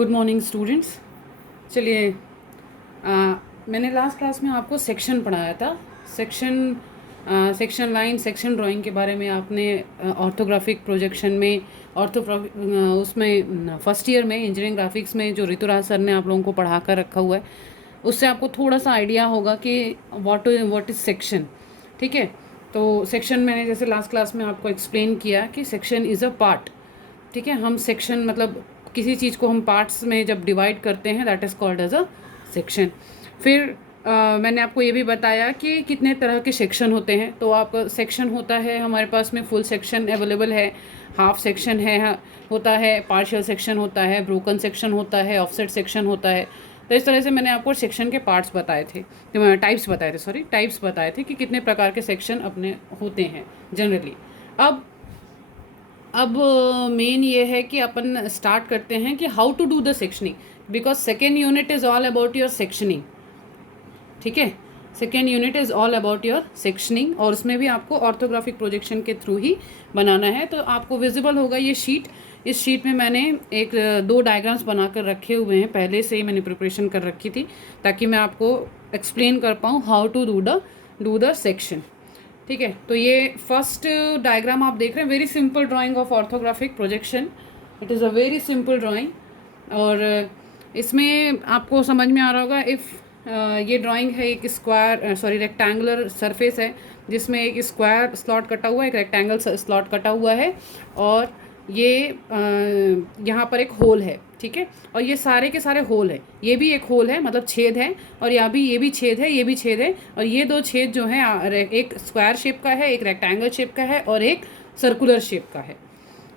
Good morning students. चलिए, मैंने last class में आपको सेक्शन पढ़ाया था। सेक्शन लाइन, सेक्शन ड्राइंग के बारे में आपने ऑर्थोग्राफिक प्रोजेक्शन में उसमें फर्स्ट ईयर में इंजीनियरिंग ग्राफिक्स में जो ऋतुराज सर ने आप लोगों को पढ़ा कर रखा हुआ है, उससे आपको थोड़ा सा आइडिया होगा कि व्हाट इज़ सेक्शन। ठीक है, तो सेक्शन मैंने जैसे लास्ट क्लास में आपको एक्सप्लेन किया कि सेक्शन इज़ अ पार्ट। ठीक है, हम सेक्शन मतलब किसी चीज़ को हम पार्ट्स में जब डिवाइड करते हैं, that is called as a section. फिर मैंने आपको ये भी बताया कि कितने तरह के सेक्शन होते हैं। तो आप सेक्शन होता है हमारे पास में, फुल सेक्शन अवेलेबल है, हाफ सेक्शन है, होता है पार्शियल सेक्शन होता है, ब्रोकन सेक्शन होता है, ऑफसेट सेक्शन होता है। तो इस तरह से मैंने आपको सेक्शन के पार्ट्स बताए थे, टाइप्स बताए थे कि कितने प्रकार के सेक्शन अपने होते हैं जनरली। अब मेन ये है कि अपन स्टार्ट करते हैं कि how to do the sectioning, because second unit is all about your sectioning. ठीक है, second unit is all about your sectioning, और उसमें भी आपको ऑर्थोग्राफिक प्रोजेक्शन के थ्रू ही बनाना है। तो आपको विजिबल होगा ये शीट। इस शीट में मैंने दो डायग्राम्स बना कर रखे हुए हैं, पहले से ही मैंने प्रिपरेशन कर रखी थी ताकि मैं आपको एक्सप्लेन कर पाऊँ how to do the section. ठीक है, तो ये फर्स्ट डायग्राम आप देख रहे हैं, very simple drying of orthographic projection. It is a very simple drawing, और इसमें आपको समझ में आ रहा होगा इफ़ ये ड्राइंग है एक रेक्टेंगुलर सरफेस है जिसमें एक स्क्वायर स्लॉट कटा हुआ है, एक रेक्टेंगल स्लॉट कटा हुआ है, और ये यहाँ पर एक होल है। ठीक है, और ये सारे के सारे होल है, ये भी एक होल है मतलब छेद है, और यहाँ भी ये भी छेद है, ये भी छेद है, और ये दो छेद जो हैं एक स्क्वायर शेप का है, एक रेक्टेंगल शेप का है, और एक सर्कुलर शेप का है।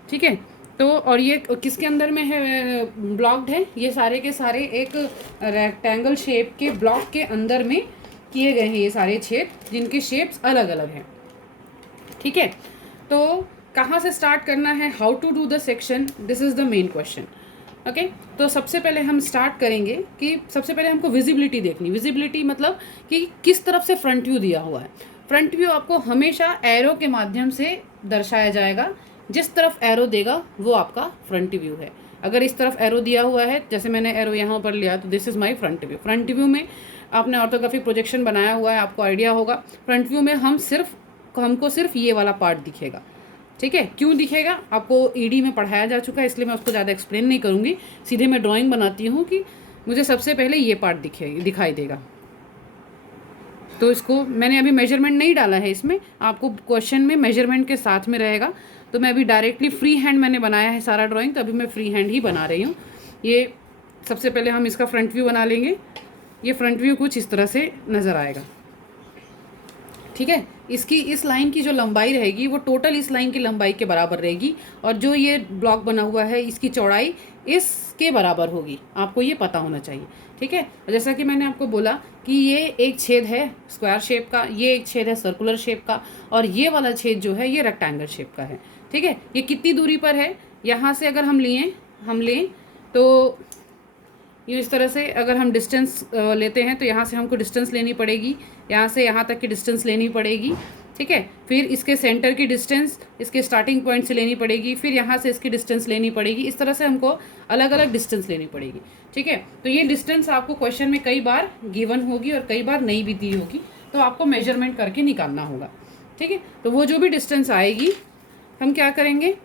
ठीक है, तो और ये किसके अंदर में है, ब्लॉक्ड है, ये सारे के सारे एक रेक्टेंगल शेप के ब्लॉक के अंदर में किए गए हैं ये सारे छेद, जिनके शेप्स अलग अलग हैं। ठीक है, तो कहाँ से स्टार्ट करना है, how to do the section, this is the main question. Okay, तो सबसे पहले हम स्टार्ट करेंगे कि सबसे पहले हमको विजिबिलिटी देखनी। विजिबिलिटी मतलब कि किस तरफ से फ्रंट व्यू दिया हुआ है। फ्रंट व्यू आपको हमेशा एरो के माध्यम से दर्शाया जाएगा, जिस तरफ एरो देगा वो आपका फ्रंट व्यू है। अगर इस तरफ एरो दिया हुआ है, जैसे मैंने एरो यहाँ पर लिया, तो this is my front view. Front view में आपने ऑर्थोग्राफिक प्रोजेक्शन बनाया हुआ है, आपको आइडिया होगा। फ्रंट व्यू में हमको सिर्फ ये वाला पार्ट दिखेगा। ठीक है, क्यों दिखेगा, आपको ईडी में पढ़ाया जा चुका है, इसलिए मैं उसको ज़्यादा एक्सप्लेन नहीं करूँगी, सीधे मैं ड्राइंग बनाती हूँ कि मुझे सबसे पहले ये पार्ट दिखाई देगा। तो इसको मैंने अभी मेजरमेंट नहीं डाला है, इसमें आपको क्वेश्चन में मेजरमेंट के साथ में रहेगा। तो मैं अभी डायरेक्टली फ्री हैंड मैंने बनाया है सारा ड्राइंग, तो अभी मैं फ्री हैंड ही बना रही हूँ। ये सबसे पहले हम इसका फ्रंट व्यू बना लेंगे। ये फ्रंट व्यू कुछ इस तरह से नज़र आएगा। ठीक है, इसकी इस लाइन की जो लंबाई रहेगी वो टोटल इस लाइन की लंबाई के बराबर रहेगी, और जो ये ब्लॉक बना हुआ है इसकी चौड़ाई इसके बराबर होगी, आपको ये पता होना चाहिए। ठीक है, जैसा कि मैंने आपको बोला कि ये एक छेद है स्क्वायर शेप का, ये एक छेद है सर्कुलर शेप का, और ये वाला छेद जो है ये रेक्टेंगल शेप का है। ठीक है, ये कितनी दूरी पर है, यहाँ से अगर हम लें तो ये इस तरह से अगर हम डिस्टेंस लेते हैं तो यहाँ से हमको डिस्टेंस लेनी पड़ेगी, यहाँ से यहाँ तक की डिस्टेंस लेनी पड़ेगी। ठीक है, फिर इसके सेंटर की डिस्टेंस इसके स्टार्टिंग पॉइंट से लेनी पड़ेगी, फिर यहाँ से इसकी डिस्टेंस लेनी पड़ेगी। इस तरह से हमको अलग अलग डिस्टेंस लेनी पड़ेगी। ठीक है, तो ये डिस्टेंस आपको क्वेश्चन में कई बार गिवन होगी और कई बार नहीं भी दी होगी, तो आपको मेजरमेंट करके निकालना होगा। ठीक है, तो वो जो भी डिस्टेंस आएगी हम क्या करेंगे,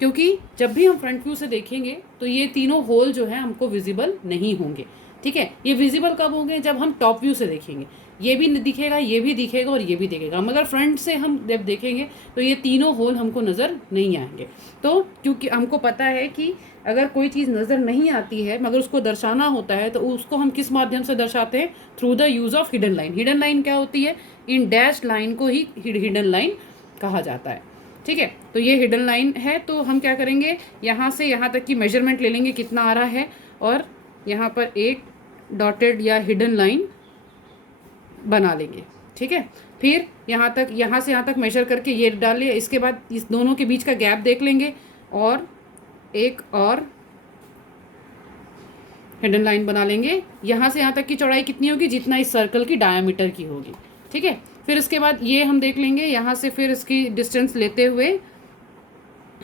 क्योंकि जब भी हम फ्रंट व्यू से देखेंगे तो ये तीनों होल जो है हमको विजिबल नहीं होंगे। ठीक है, ये विजिबल कब होंगे, जब हम टॉप व्यू से देखेंगे। ये भी दिखेगा, ये भी दिखेगा, और ये भी दिखेगा, मगर फ्रंट से हम जब देखेंगे तो ये तीनों होल हमको नज़र नहीं आएंगे। तो क्योंकि हमको पता है कि अगर कोई चीज़ नज़र नहीं आती है मगर उसको दर्शाना होता है, तो उसको हम किस माध्यम से दर्शाते हैं, through the use of hidden line. Hidden line क्या होती है, इन डैश्ड लाइन को ही हिडन लाइन कहा जाता है। ठीक है, तो ये हिडन लाइन है, तो हम क्या करेंगे, यहाँ से यहाँ तक की मेजरमेंट ले लेंगे कितना आ रहा है, और यहाँ पर एक डॉटेड या हिडन लाइन बना लेंगे। ठीक है, फिर यहाँ से यहाँ तक मेजर करके ये डाल लिया, इसके बाद इस दोनों के बीच का गैप देख लेंगे, और एक और हिडन लाइन बना लेंगे। यहाँ से यहाँ तक की चौड़ाई कितनी होगी, जितना इस सर्कल की डायमीटर की होगी। ठीक है, फिर इसके बाद ये हम देख लेंगे, यहाँ से फिर इसकी डिस्टेंस लेते हुए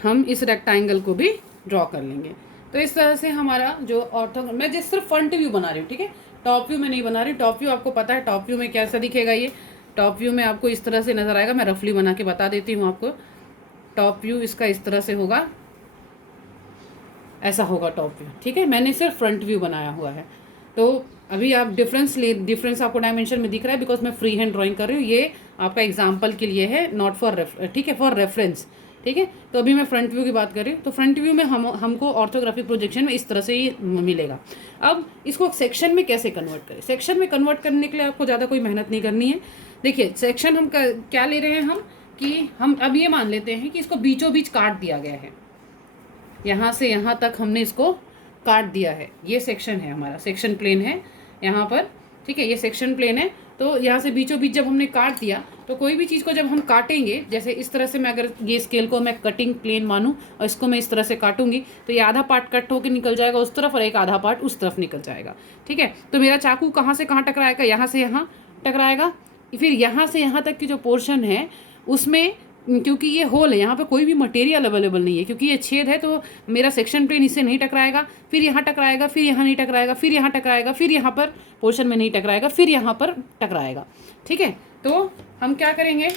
हम इस रेक्टेंगल को भी ड्रॉ कर लेंगे। तो इस तरह से हमारा जो ऑर्थो, मैं जिस सिर्फ फ्रंट व्यू बना रही हूँ, ठीक है, टॉप व्यू में नहीं बना रही। टॉप व्यू आपको पता है टॉप व्यू में कैसा दिखेगा। ये टॉप व्यू में आपको इस तरह से नज़र आएगा। मैं रफली बना के बता देती हूँ आपको। टॉप व्यू इसका इस तरह से होगा, ऐसा होगा टॉप व्यू, ठीक है। मैंने सिर्फ फ्रंट व्यू बनाया हुआ है। तो अभी आप डिफरेंस आपको डायमेंशन में दिख रहा है बिकॉज मैं फ्री हैंड ड्राइंग कर रही हूँ। ये आपका एग्जाम्पल के लिए है, नॉट फॉर ठीक है, फॉर रेफरेंस, ठीक है। तो अभी मैं फ्रंट व्यू की बात कर रही हूँ। तो फ्रंट व्यू में हमको ऑर्थोग्राफिक प्रोजेक्शन में इस तरह से ही मिलेगा। अब इसको सेक्शन में कैसे कन्वर्ट करें? सेक्शन में कन्वर्ट करने के लिए आपको ज़्यादा कोई मेहनत नहीं करनी है। देखिए सेक्शन हम क्या ले रहे हैं हम, कि हम अब ये मान लेते हैं कि इसको बीचों बीच काट दिया गया है, यहाँ से यहाँ तक हमने इसको काट दिया है। ये सेक्शन है हमारा, सेक्शन प्लेन है यहाँ पर, ठीक है, ये सेक्शन प्लेन है। तो यहाँ से बीचों बीच जब हमने काट दिया, तो कोई भी चीज़ को जब हम काटेंगे, जैसे इस तरह से मैं अगर ये स्केल को मैं कटिंग प्लेन मानूँ और इसको मैं इस तरह से काटूंगी, तो ये आधा पार्ट कट होकर निकल जाएगा उस तरफ और एक आधा पार्ट उस तरफ निकल जाएगा, ठीक है। तो मेरा चाकू कहाँ से कहाँ टकराएगा? यहाँ से यहाँ टकराएगा। फिर यहाँ से यहाँ तक की जो पोर्शन है उसमें, क्योंकि ये होल है, यहाँ पे कोई भी मटेरियल अवेलेबल नहीं है, क्योंकि ये छेद है, तो मेरा सेक्शन प्लेन इससे नहीं टकराएगा। फिर यहाँ टकराएगा, फिर यहाँ नहीं टकराएगा, फिर यहाँ टकराएगा, फिर यहाँ पर पोर्शन में नहीं टकराएगा, फिर यहाँ पर टकराएगा, ठीक है। तो हम क्या करेंगे,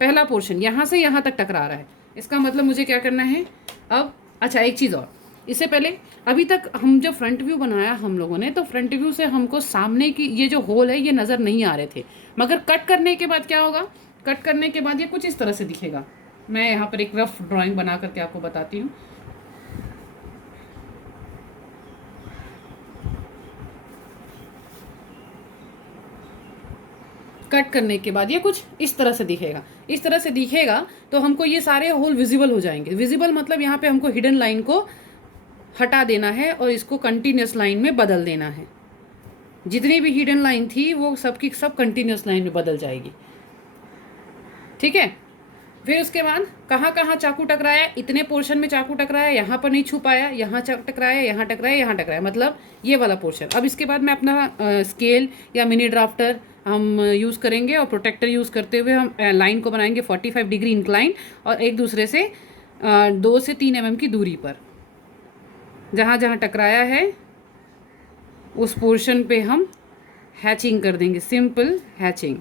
पहला पोर्शन यहाँ से यहाँ तक टकरा रहा है, इसका मतलब मुझे क्या करना है अब। अच्छा एक चीज़ और, इससे पहले अभी तक हम जब फ्रंट व्यू बनाया हम लोगों ने, तो फ्रंट व्यू से हमको सामने की ये जो होल है ये नज़र नहीं आ रहे थे। मगर कट करने के बाद क्या होगा, कट करने के बाद ये कुछ इस तरह से दिखेगा। मैं यहाँ पर एक रफ ड्राइंग बना करके आपको बताती हूँ। कट करने के बाद ये कुछ इस तरह से दिखेगा। इस तरह से दिखेगा तो हमको ये सारे होल विजिबल हो जाएंगे। विजिबल मतलब यहाँ पे हमको हिडन लाइन को हटा देना है और इसको कंटिन्यूस लाइन में बदल देना है। जितनी भी हिडन लाइन थी वो सबकी सब कंटिन्यूस लाइन में बदल जाएगी, ठीक है। फिर उसके बाद कहाँ कहाँ चाकू टकराया, इतने पोर्शन में चाकू टकराया, यहाँ पर नहीं छू पाया, यहाँ टकराया, यहाँ टकराया, यहाँ टकराया, मतलब ये वाला पोर्शन। अब इसके बाद मैं अपना स्केल या मिनी ड्राफ्टर हम यूज़ करेंगे और प्रोटेक्टर यूज़ करते हुए हम लाइन को बनाएंगे 45 डिग्री इंक्लाइन और एक दूसरे से 2 से 3 mm की दूरी पर। जहाँ जहाँ टकराया है उस पोर्शन पे हम हैचिंग कर देंगे, simple hatching,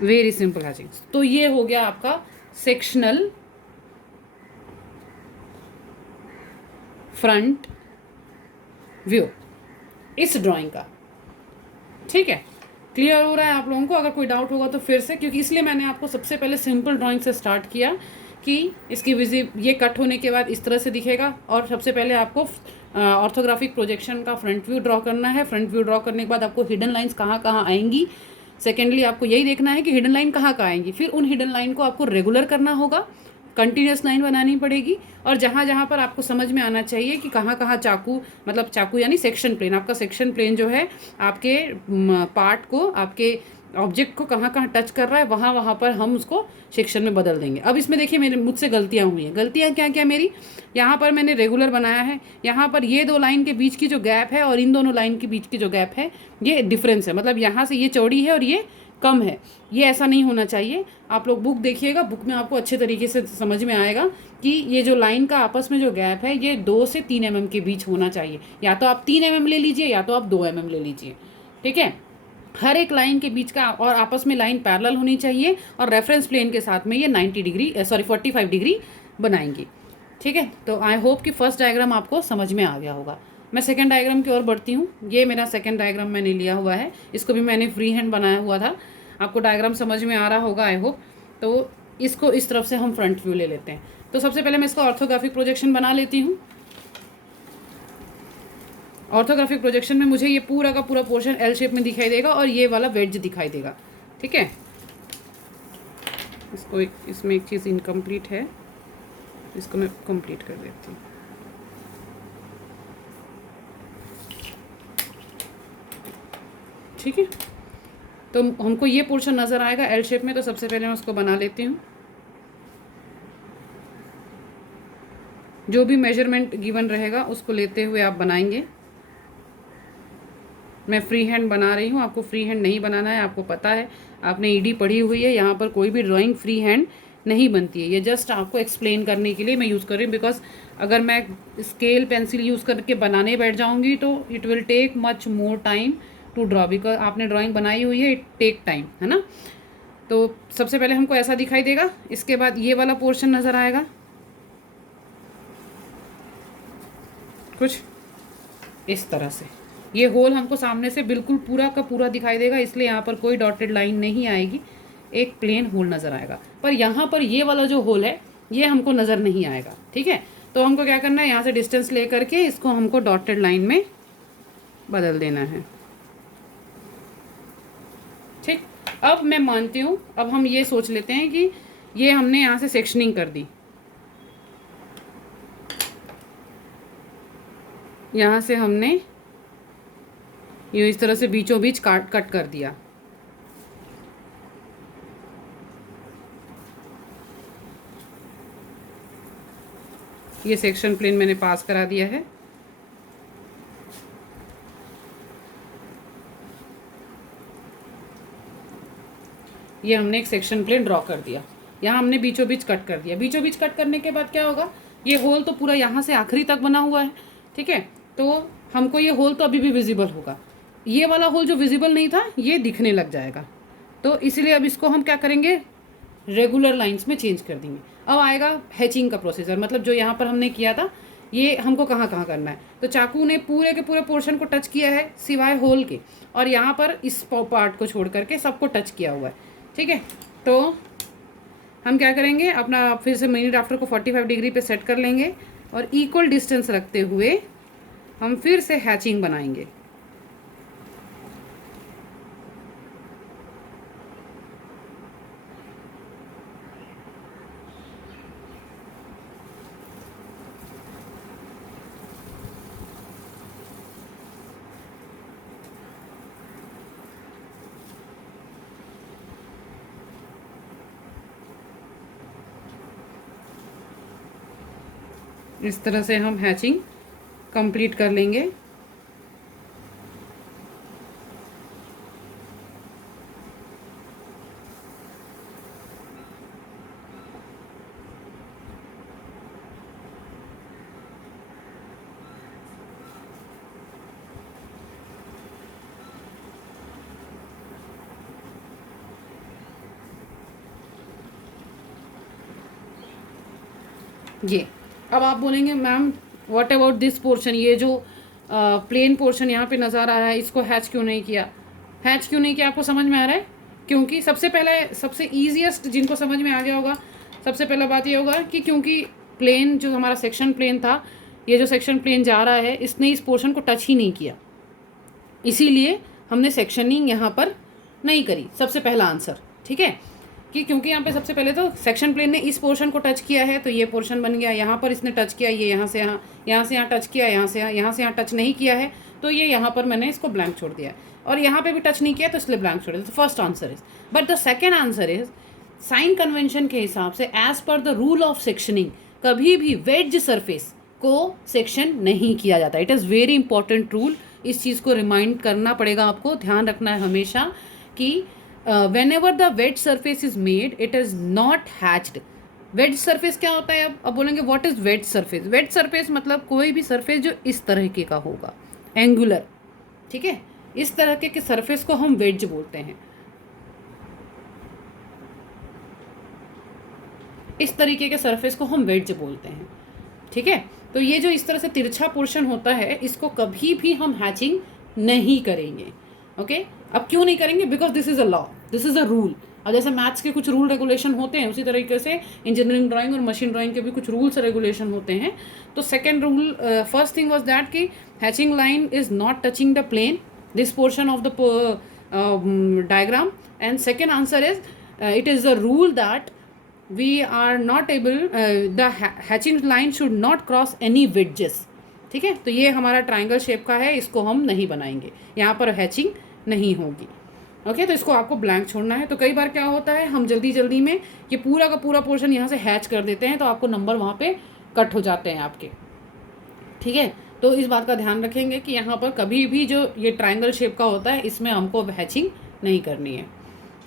very simple hatching. तो ये हो गया आपका सेक्शनल फ्रंट व्यू इस ड्राइंग का, ठीक है। क्लियर हो रहा है आप लोगों को? अगर कोई डाउट होगा तो फिर से, क्योंकि इसलिए मैंने आपको सबसे पहले सिंपल ड्राइंग से स्टार्ट किया कि इसकी ये कट होने के बाद इस तरह से दिखेगा। और सबसे पहले आपको ऑर्थोग्राफिक प्रोजेक्शन का फ्रंट व्यू ड्रॉ करना है। फ्रंट व्यू ड्रॉ करने के बाद आपको हिडन लाइंस कहाँ कहाँ आएंगी, सेकेंडली आपको यही देखना है कि हिडन लाइन कहाँ कहाँ आएंगी। फिर उन हिडन लाइन को आपको रेगुलर करना होगा, कंटिन्यूस लाइन बनानी पड़ेगी। और जहाँ जहाँ पर आपको समझ में आना चाहिए कि कहाँ कहाँ चाकू, मतलब चाकू यानी सेक्शन प्लेन, आपका सेक्शन प्लेन जो है आपके पार्ट को, आपके ऑब्जेक्ट को कहाँ कहाँ टच कर रहा है, वहाँ वहाँ पर हम उसको सेक्शन में बदल देंगे। अब इसमें देखिए मेरे मुझसे गलतियाँ हुई हैं। गलतियाँ क्या क्या मेरी, यहाँ पर मैंने रेगुलर बनाया है, यहाँ पर ये 2 लाइन के बीच की जो गैप है और इन दोनों लाइन के बीच की जो गैप है ये डिफरेंस है, मतलब यहाँ से ये चौड़ी है और ये कम है। ये ऐसा नहीं होना चाहिए। आप लोग बुक देखिएगा, बुक में आपको अच्छे तरीके से समझ में आएगा कि ये जो लाइन का आपस में जो गैप है ये 2 से 3 mm के बीच होना चाहिए। या तो आप 3 mm ले लीजिए या तो आप 2 mm ले लीजिए, ठीक है। हर एक लाइन के बीच का और आपस में लाइन पैरेलल होनी चाहिए और रेफरेंस प्लेन के साथ में ये 45 डिग्री बनाएंगी, ठीक है। तो आई होप कि फर्स्ट डायग्राम आपको समझ में आ गया होगा। मैं सेकंड डायग्राम की ओर बढ़ती हूँ। ये मेरा सेकंड डायग्राम मैंने लिया हुआ है, इसको भी मैंने फ्री हैंड बनाया हुआ था। आपको डायग्राम समझ में आ रहा होगा आई होप। तो इसको इस तरफ से हम फ्रंट व्यू ले लेते हैं। तो सबसे पहले मैं इसका ऑर्थोग्राफिक प्रोजेक्शन बना लेती हूँ। ऑर्थोग्राफिक प्रोजेक्शन में मुझे ये पूरा का पूरा पोर्शन एल शेप में दिखाई देगा और ये वाला वेज दिखाई देगा, ठीक है। इसमें एक चीज़ इनकम्प्लीट है, इसको मैं कंप्लीट कर देती हूँ। ठीक है, तो हमको ये पोर्शन नज़र आएगा एल शेप में। तो सबसे पहले मैं उसको बना लेती हूँ। जो भी मेजरमेंट गिवन रहेगा उसको लेते हुए आप बनाएंगे। मैं फ्री हैंड बना रही हूँ, आपको फ्री हैंड नहीं बनाना है। आपको पता है, आपने ईडी पढ़ी हुई है, यहाँ पर कोई भी ड्राइंग फ्री हैंड नहीं बनती है। ये जस्ट आपको एक्सप्लेन करने के लिए मैं यूज़ कर रही हूँ, बिकॉज अगर मैं स्केल पेंसिल यूज़ करके बनाने बैठ जाऊँगी तो it will take much more time to draw, because आपने ड्राइंग बनाई हुई है, इट टेक टाइम, है ना। तो सबसे पहले हमको ऐसा दिखाई देगा, इसके बाद ये वाला पोर्शन नज़र आएगा कुछ इस तरह से। ये होल हमको सामने से बिल्कुल पूरा का पूरा दिखाई देगा, इसलिए यहाँ पर कोई डॉटेड लाइन नहीं आएगी, एक प्लेन होल नज़र आएगा। पर यहाँ पर ये वाला जो होल है ये हमको नज़र नहीं आएगा, ठीक है। तो हमको क्या करना है, यहाँ से डिस्टेंस ले करके इसको हमको डॉटेड लाइन में बदल देना है, ठीक। अब मैं मानती हूँ, अब हम ये सोच लेते हैं कि ये हमने यहाँ से सेक्शनिंग कर दी, यहाँ से हमने ये इस तरह से बीचों बीच कट कर दिया। ये सेक्शन प्लेन मैंने पास करा दिया है। ये हमने एक सेक्शन प्लेन ड्रॉ कर दिया, यहाँ हमने बीचों बीच कट कर दिया। बीचों बीच कट करने के बाद क्या होगा, ये होल तो पूरा यहाँ से आखिरी तक बना हुआ है, ठीक है। तो हमको ये होल तो अभी भी विजिबल होगा, ये वाला होल जो विजिबल नहीं था ये दिखने लग जाएगा। तो इसलिए अब इसको हम क्या करेंगे, रेगुलर लाइंस में चेंज कर देंगे। अब आएगा हैचिंग का प्रोसीजर, मतलब जो यहाँ पर हमने किया था ये हमको कहाँ कहाँ करना है। तो चाकू ने पूरे के पूरे पोर्शन को टच किया है सिवाय होल के, और यहाँ पर इस पार्ट को छोड़ करके सबको टच किया हुआ है, ठीक है। तो हम क्या करेंगे, अपना फिर से मिनी ड्राफ्टर को 45 डिग्री पे सेट कर लेंगे और इक्वल डिस्टेंस रखते हुए हम फिर से हैचिंग बनाएंगे। इस तरह से हम हैचिंग कंप्लीट कर लेंगे। ये अब आप बोलेंगे ma'am what about this portion, ये जो प्लेन पोर्शन यहाँ पे नज़र आ रहा है इसको हैच क्यों नहीं किया। हैच क्यों नहीं किया आपको समझ में आ रहा है, क्योंकि सबसे पहले सबसे ईजीएस्ट जिनको समझ में आ गया होगा, सबसे पहला बात ये होगा कि क्योंकि प्लेन जो हमारा सेक्शन प्लेन था, ये जो सेक्शन प्लेन जा रहा है इसने इस पोर्शन को टच ही नहीं किया, इसीलिए हमने सेक्शनिंग यहाँ पर नहीं करी। सबसे पहला आंसर, ठीक है, कि क्योंकि यहाँ पे सबसे पहले तो सेक्शन प्लेन ने इस पोर्शन को टच किया है तो ये पोर्शन बन गया, यहाँ पर इसने टच किया, ये यहाँ से यहाँ, यहाँ से यहाँ टच किया, यहाँ से यहाँ टच नहीं किया है तो ये यहाँ पर मैंने इसको ब्लैंक छोड़ दिया, और यहाँ पे भी टच नहीं किया तो इसलिए ब्लैंक छोड़ दिया। तो first answer is, but the second answer is sine convention के हिसाब से as per the rule of sectioning कभी भी वेज सरफेस को सेक्शन नहीं किया जाता। It is very important rule, इस चीज़ को रिमाइंड करना पड़ेगा आपको, ध्यान रखना है हमेशा कि whenever the wedge surface is made it is not hatched। wedge surface क्या होता है, अब बोलेंगे what is wedge surface। wedge surface मतलब कोई भी surface जो इस तरह के का होगा, एंगुलर, ठीक है, इस तरह के surface को हम wedge बोलते हैं। इस तरीके के surface को हम wedge बोलते हैं, ठीक है। तो ये जो इस तरह से तिरछा पोर्शन होता है इसको कभी भी हम हैचिंग नहीं करेंगे, ओके। अब क्यों नहीं करेंगे, because this is a law, this is a rule. और जैसे मैथ्स के कुछ रूल रेगुलेशन होते हैं उसी तरीके से इंजीनियरिंग ड्राइंग और मशीन ड्राइंग के भी कुछ रूल्स रेगुलेशन होते हैं। तो second rule, first thing was that कि hatching line is not touching the plane, this portion of the diagram. And second answer is it is the rule that we are not able the hatching line should not cross any wedges, ठीक है। तो ये हमारा triangle shape का है, इसको हम नहीं बनाएंगे, यहाँ पर हैचिंग नहीं होगी, ओके। तो इसको आपको ब्लैंक छोड़ना है। तो कई बार क्या होता है हम जल्दी जल्दी में ये पूरा का पूरा पोर्शन यहाँ से हैच कर देते हैं तो आपको नंबर वहाँ पे कट हो जाते हैं आपके, ठीक है। तो इस बात का ध्यान रखेंगे कि यहाँ पर कभी भी जो ये ट्राइंगल शेप का होता है इसमें हमको हैचिंग नहीं करनी है,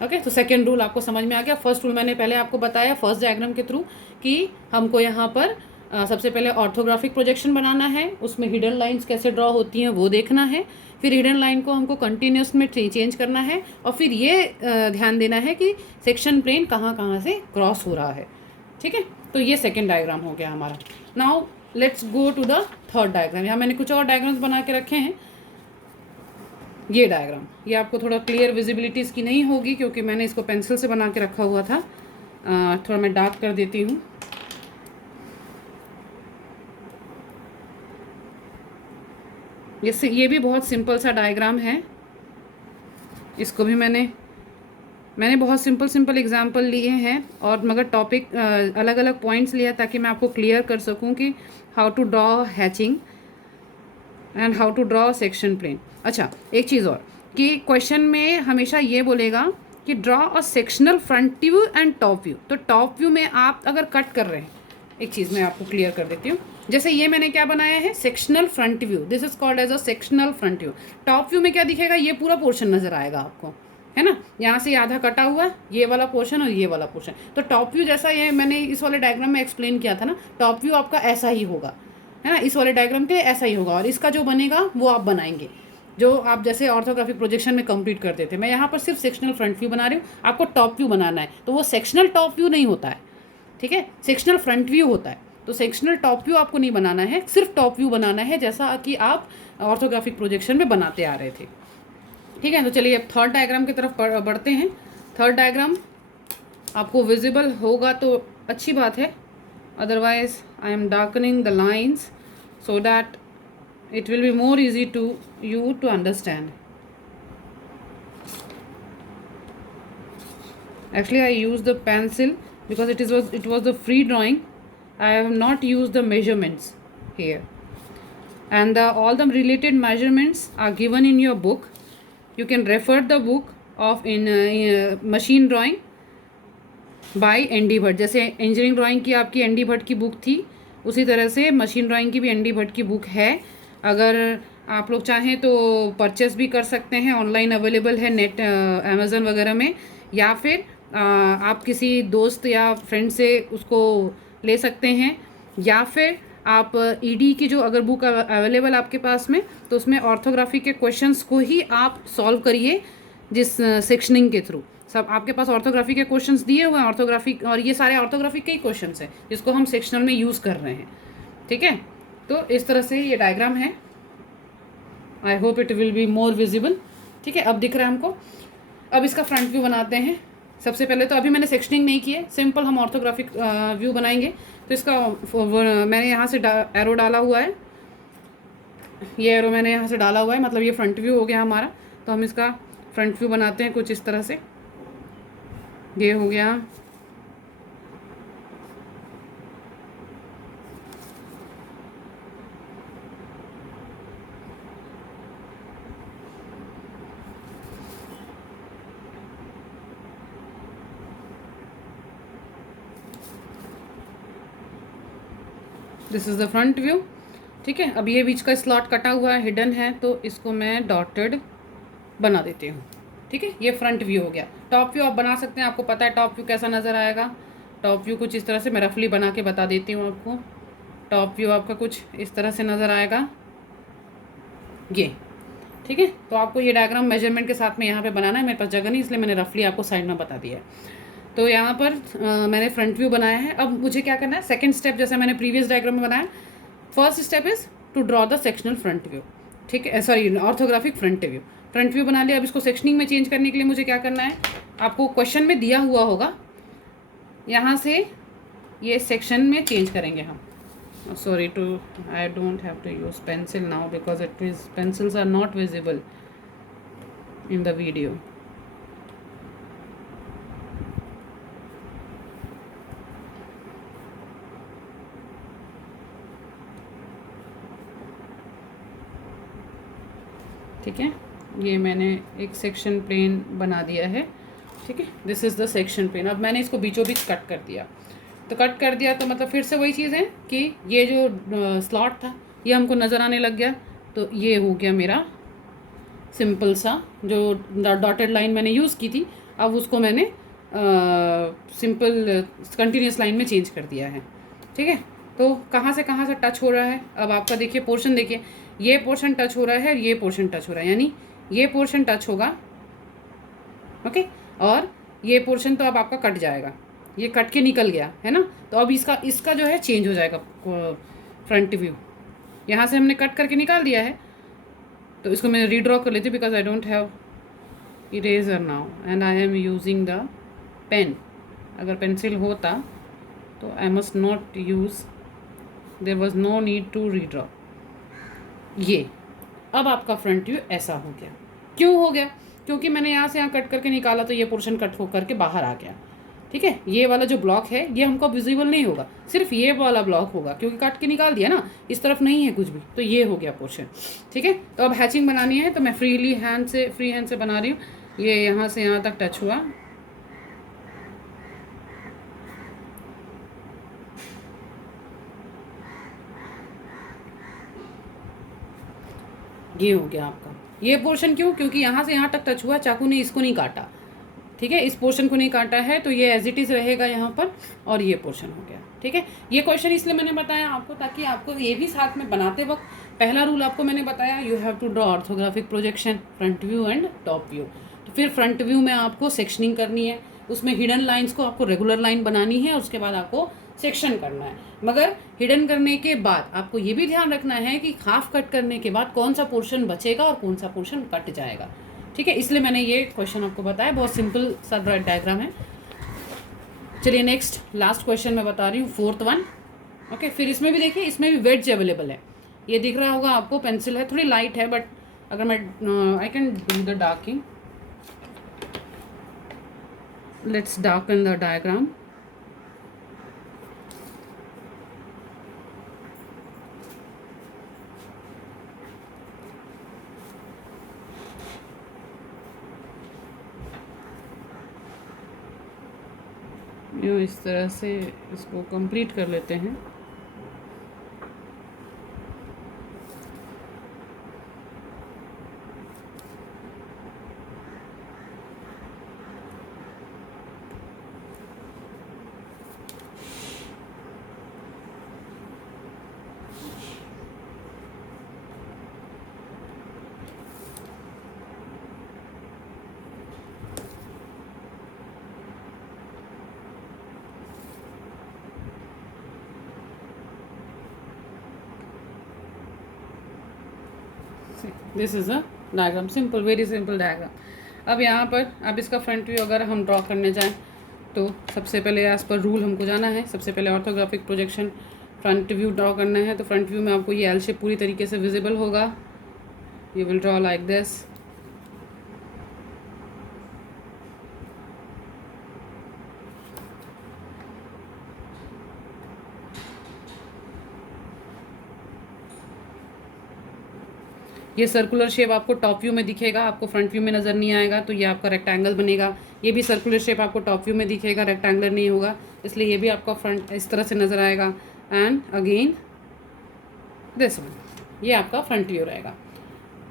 ओके, तो सेकेंड रूल आपको समझ में आ गया। फर्स्ट रूल मैंने पहले आपको बताया फर्स्ट डायग्राम के थ्रू कि हमको यहाँ पर सबसे पहले ऑर्थोग्राफिक प्रोजेक्शन बनाना है, उसमें हिडन लाइंस कैसे ड्रॉ होती हैं वो देखना है, फिर हिडन लाइन को हमको कंटिन्यूस में चेंज करना है, और फिर ये ध्यान देना है कि सेक्शन प्लेन कहाँ कहाँ से क्रॉस हो रहा है। ठीक है, तो ये सेकेंड डायग्राम हो गया हमारा। Now let's go to the third diagram. यहाँ मैंने कुछ और डायग्राम्स बना के रखे हैं। ये डायग्राम, ये आपको थोड़ा क्लियर विजिबिलिटी इसकी नहीं होगी क्योंकि मैंने इसको पेंसिल से बना के रखा हुआ था। थोड़ा मैं डार्क कर देती हूँ। ये भी बहुत सिंपल सा डायग्राम है। इसको भी मैंने बहुत सिंपल एग्जांपल लिए हैं, और मगर टॉपिक अलग अलग पॉइंट्स लिया ताकि मैं आपको क्लियर कर सकूं कि how to draw hatching and how to draw section plane. अच्छा, एक चीज़ और कि क्वेश्चन में हमेशा ये बोलेगा कि draw a sectional front view and top view. तो टॉप व्यू में आप अगर कट कर रहे हैं, एक चीज़ मैं आपको क्लियर कर देती हूँ। जैसे ये मैंने क्या बनाया है, sectional front view, this is called as a sectional front view. Top view में क्या दिखेगा, ये पूरा पोर्शन नजर आएगा आपको, है ना, यहाँ से आधा कटा हुआ ये वाला पोर्शन और ये वाला पोर्शन। तो टॉप व्यू जैसा ये मैंने इस वाले डायग्राम में एक्सप्लेन किया था ना, टॉप व्यू आपका ऐसा ही होगा, है ना, इस वाले डायग्राम के ऐसा ही होगा, और इसका जो बनेगा वो आप बनाएंगे जो आप जैसे ऑर्थोग्राफिक प्रोजेक्शन में कंप्लीट करते थे। मैं यहाँ पर सिर्फ सेक्शनल फ्रंट व्यू बना रही हूँ, आपको टॉप व्यू बनाना है तो वो सेक्शनल टॉप व्यू नहीं होता है, ठीक है, सेक्शनल फ्रंट व्यू होता है। तो सेक्शनल टॉप व्यू आपको नहीं बनाना है, सिर्फ टॉप व्यू बनाना है जैसा कि आप ऑर्थोग्राफिक प्रोजेक्शन में बनाते आ रहे थे। ठीक है, तो चलिए अब थर्ड डायग्राम की तरफ बढ़ते हैं। थर्ड डायग्राम आपको विजिबल होगा तो अच्छी बात है, otherwise I am darkening the lines so that it will be more easy to you to understand. Actually I used the pencil because it was the free drawing. I have not used the measurements here, and all the related measurements are given in your book. You can refer the book of in machine drawing by ND Bhatt। जैसे engineering drawing की आपकी ND Bhatt की book थी, उसी तरह से machine drawing की भी ND Bhatt की बुक है। अगर आप लोग चाहें तो परचेस भी कर सकते हैं, ऑनलाइन अवेलेबल है नेट अमेज़न वगैरह में, या फिर आप किसी दोस्त या फ्रेंड से उसको ले सकते हैं, या फिर आप ED की जो अगर बुक अवेलेबल आपके पास में, तो उसमें ऑर्थोग्राफी के क्वेश्चंस को ही आप सॉल्व करिए जिस सेक्शनिंग के थ्रू। सब आपके पास ऑर्थोग्राफी के क्वेश्चंस दिए हुए हैं, ऑर्थोग्राफी, और ये सारे ऑर्थोग्राफी के ही क्वेश्चंस हैं जिसको हम सेक्शनल में यूज़ कर रहे हैं। ठीक है, तो इस तरह से ये डायग्राम है। I hope it will be more visible. ठीक है, अब दिख रहा है हमको। अब इसका फ्रंट व्यू बनाते हैं। सबसे पहले तो अभी मैंने सेक्शनिंग नहीं की है, सिंपल हम ऑर्थोग्राफिक व्यू बनाएंगे। तो इसका मैंने यहाँ से एरो डाला हुआ है, ये एरो मैंने यहाँ से डाला हुआ है, मतलब ये फ्रंट व्यू हो गया हमारा। तो हम इसका फ्रंट व्यू बनाते हैं कुछ इस तरह से। ये हो गया, this is the front view. ठीक है, अब ये बीच का स्लॉट कटा हुआ है, हिडन है, तो इसको मैं डॉटेड बना देती हूँ। ठीक है, ये फ्रंट व्यू हो गया। टॉप व्यू आप बना सकते हैं, आपको पता है टॉप व्यू कैसा नज़र आएगा। टॉप व्यू कुछ इस तरह से, मैं रफली बना के बता देती हूँ आपको। टॉप व्यू आपका कुछ इस तरह से नज़र आएगा ये। ठीक है, तो आपको ये डायग्राम मेजरमेंट के साथ में यहाँ पे बनाना है। मेरे पास जगह नहीं, इसलिए मैंने रफली आपको साइड में बता दिया है। तो यहाँ पर मैंने फ्रंट व्यू बनाया है। अब मुझे क्या करना है, सेकंड स्टेप जैसा मैंने प्रीवियस डायग्राम में बनाया। First step is to draw the sectional front view. ठीक है, sorry, orthographic front view. Front view बना लिया। अब इसको सेक्शनिंग में चेंज करने के लिए मुझे क्या करना है, आपको क्वेश्चन में दिया हुआ होगा, यहाँ से ये सेक्शन में चेंज करेंगे हम। Sorry too, I don't have to use pencil now because it is pencils are not visible in the video. ठीक है, ये मैंने एक सेक्शन प्लेन बना दिया है। ठीक है, this is the section plane. अब मैंने इसको बीचों बीच कट कर दिया। तो कट कर दिया तो मतलब फिर से वही चीज़ है कि ये जो स्लॉट था ये हमको नज़र आने लग गया। तो ये हो गया मेरा सिंपल सा जो डॉटेड लाइन मैंने यूज़ की थी, अब उसको मैंने सिंपल कंटिन्यूस लाइन में चेंज कर दिया है। ठीक है, तो कहाँ से टच हो रहा है, अब आपका देखिए पोर्शन, देखिए ये पोर्शन टच हो रहा है, ये पोर्शन टच हो रहा है, यानी ये पोर्शन टच होगा, ओके, और ये पोर्शन तो अब आपका कट जाएगा, ये कट के निकल गया है ना, तो अब इसका जो है चेंज हो जाएगा फ्रंट व्यू। यहाँ से हमने कट करके निकाल दिया है, तो इसको मैं रीड्रॉ कर लेती हूँ because I don't have eraser now and I am using the pen. अगर पेंसिल होता तो I must not use, there was no need to redraw. ये अब आपका फ्रंट व्यू ऐसा हो गया। क्यों हो गया? क्योंकि मैंने यहाँ से यहाँ कट करके निकाला तो ये पोर्शन कट हो करके बाहर आ गया। ठीक है, ये वाला जो ब्लॉक है ये हमको विजिबल नहीं होगा, सिर्फ ये वाला ब्लॉक होगा क्योंकि काट के निकाल दिया ना, इस तरफ नहीं है कुछ भी, तो ये हो गया पोर्शन। ठीक है, तो अब हैचिंग बनानी है तो मैं फ्री हैंड से बना रही हूँ। ये यहाँ से यहाँ तक टच हुआ, ये हो गया आपका ये पोर्शन। क्यों? क्योंकि यहाँ से यहाँ तक टच हुआ, चाकू ने इसको नहीं काटा। ठीक है, इस पोर्शन को नहीं काटा है तो ये एज इट इज़ रहेगा यहाँ पर, और ये पोर्शन हो गया। ठीक है, ये क्वेश्चन इसलिए मैंने बताया आपको ताकि आपको ये भी साथ में बनाते वक्त, पहला रूल आपको मैंने बताया, you have to draw orthographic projection front view and top view. तो फिर फ्रंट व्यू में आपको सेक्शनिंग करनी है, उसमें हिडन लाइन्स को आपको रेगुलर लाइन बनानी है, उसके बाद आपको सेक्शन करना है। मगर हिडन करने के बाद आपको ये भी ध्यान रखना है कि हाफ कट करने के बाद कौन सा पोर्शन बचेगा और कौन सा पोर्शन कट जाएगा। ठीक है, इसलिए मैंने ये क्वेश्चन आपको बताया, बहुत सिंपल सा डायग्राम है। चलिए नेक्स्ट लास्ट क्वेश्चन मैं बता रही हूँ, फोर्थ वन। ओके, फिर इसमें भी देखिए, इसमें भी वेड्ज अवेलेबल है, ये दिख रहा होगा आपको, पेंसिल है, थोड़ी लाइट है, बट अगर मैं I can do the darking, let's darken the diagram. यूँ इस तरह से इसको कंप्लीट कर लेते हैं। This is a diagram, simple, very simple diagram. अब यहाँ पर अब इसका फ्रंट व्यू अगर हम ड्रॉ करने जाएं तो सबसे पहले एज पर रूल हमको जाना है, सबसे पहले orthographic projection front view draw करना है। तो फ्रंट व्यू में आपको ये एल शेप पूरी तरीके से विजिबल होगा, you will draw like this. ये सर्कुलर शेप आपको टॉप व्यू में दिखेगा, आपको फ्रंट व्यू में नज़र नहीं आएगा, तो ये आपका रेक्टेंगल बनेगा। ये भी सर्कुलर शेप आपको टॉप व्यू में दिखेगा, रेक्टेंगुलर नहीं होगा, इसलिए ये भी आपका फ्रंट इस तरह से नज़र आएगा। एंड अगेन दिस वन, ये आपका फ्रंट व्यू रहेगा।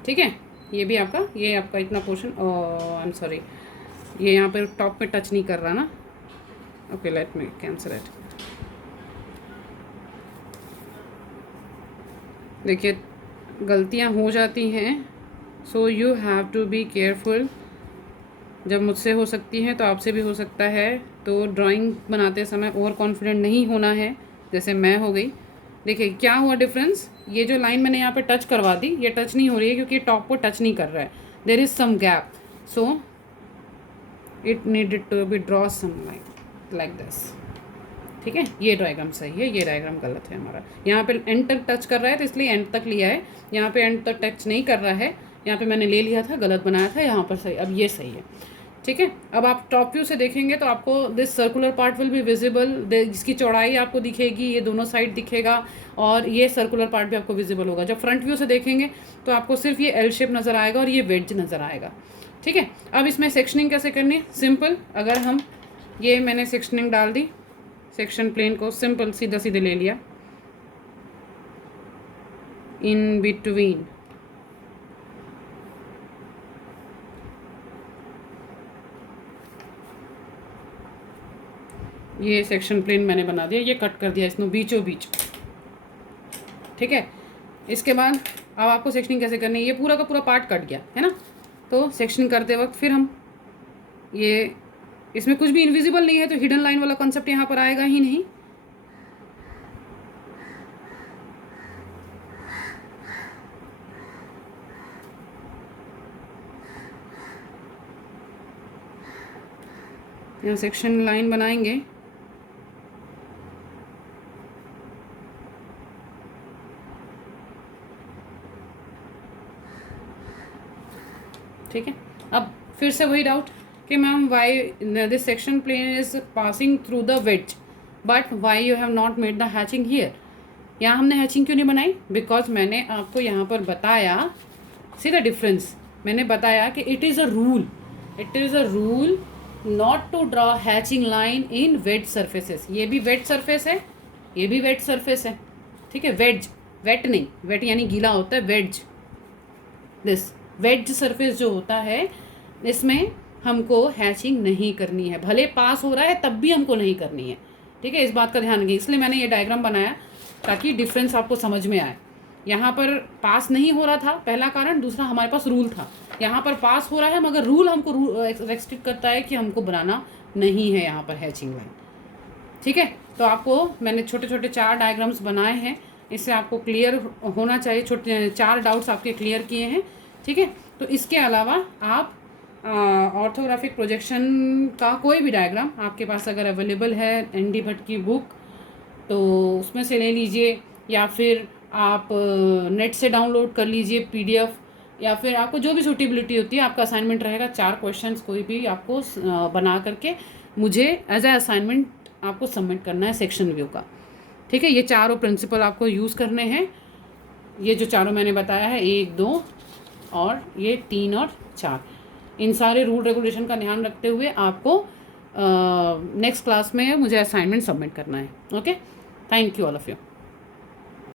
ठीक है, ये भी आपका, ये आपका इतना पोर्शन, आई एम सॉरी, ये यहाँ पर टॉप पे टच नहीं कर रहा ना, okay let me cancel it. देखिए गलतियाँ हो जाती हैं, so you have to be careful. जब मुझसे हो सकती है तो आपसे भी हो सकता है, तो ड्राइंग बनाते समय ओवर कॉन्फिडेंट नहीं होना है, जैसे मैं हो गई। देखिए क्या हुआ डिफरेंस, ये जो लाइन मैंने यहाँ पे टच करवा दी, ये टच नहीं हो रही है क्योंकि टॉप को टच नहीं कर रहा है, there is some gap, so it needed to be draw some like this. ठीक है, ये डायग्राम सही है, ये डायग्राम गलत है हमारा। यहाँ पे एंड तक टच कर रहा है तो इसलिए एंड तक लिया है, यहाँ पे एंड तक टच नहीं कर रहा है, यहाँ पे मैंने ले लिया था, गलत बनाया था, यहाँ पर सही, अब ये सही है। ठीक है, अब आप टॉप व्यू से देखेंगे तो आपको this circular part will be visible, जिसकी चौड़ाई आपको दिखेगी, ये दोनों साइड दिखेगा, और ये सर्कुलर पार्ट भी आपको विजिबल होगा। जब फ्रंट व्यू से देखेंगे तो आपको सिर्फ ये एल शेप नज़र आएगा और ये वेज नज़र आएगा। ठीक है, अब इसमें सेक्शनिंग कैसे करनी है, सिंपल, अगर हम ये मैंने सेक्शनिंग डाल दी, सेक्शन प्लेन को सिंपल सीधा सीधे ले लिया, इन बिटवीन ये सेक्शन प्लेन मैंने बना दिया, ये कट कर दिया इसमें बीचों बीच, ठीक है। इसके बाद अब आपको सेक्शनिंग कैसे करनी है, ये पूरा का पूरा पार्ट कट गया है ना, तो सेक्शनिंग करते वक्त फिर हम ये, इसमें कुछ भी इनविजिबल नहीं है तो हिडन लाइन वाला कॉन्सेप्ट यहाँ पर आएगा ही नहीं। यहाँ सेक्शन लाइन बनाएंगे, ठीक है। अब फिर से वही डाउट कि ma'am why this section plane is passing through the wedge, but why you have not made the hatching here. यहाँ हमने हैचिंग क्यों नहीं बनाई, बिकॉज मैंने आपको यहाँ पर बताया, सी द डिफरेंस, मैंने बताया कि it is a rule not to draw hatching line in wet surfaces. ये भी वेट सरफेस है, ये भी वेट सरफेस है, ठीक है। वेट नहीं, वेट यानी गीला होता है, दिस वेज सरफेस जो होता है इसमें हमको हैचिंग नहीं करनी है, भले पास हो रहा है तब भी हमको नहीं करनी है, ठीक है। इस बात का ध्यान रखिए, इसलिए मैंने ये डायग्राम बनाया ताकि डिफरेंस आपको समझ में आए। यहाँ पर पास नहीं हो रहा था, पहला कारण, दूसरा हमारे पास रूल था। यहाँ पर पास हो रहा है मगर रूल हमको रेस्ट्रिक्ट करता है कि हमको बनाना नहीं है यहाँ पर हैचिंग लाइन, ठीक है। तो आपको मैंने छोटे छोटे 4 डायग्राम्स बनाए हैं, इससे आपको क्लियर होना चाहिए, छोटे 4 डाउट्स आपके क्लियर किए हैं, ठीक है। तो इसके अलावा आप ऑर्थोग्राफिक प्रोजेक्शन का कोई भी डायग्राम आपके पास अगर अवेलेबल है, एनडी भट्ट की बुक, तो उसमें से ले लीजिए, या फिर आप नेट से डाउनलोड कर लीजिए पीडीएफ, या फिर आपको जो भी सूटेबिलिटी होती है। आपका असाइनमेंट रहेगा 4 क्वेश्चंस कोई भी आपको बना करके मुझे एज ए असाइनमेंट आपको सबमिट करना है सेक्शन व्यू का, ठीक है। ये चारों प्रिंसिपल आपको यूज़ करने हैं, ये जो चारों मैंने बताया है, 1, 2 और ये 3 और 4, इन सारे रूल रेगुलेशन का ध्यान रखते हुए आपको नेक्स्ट क्लास में मुझे असाइनमेंट सबमिट करना है। Okay, thank you all of you.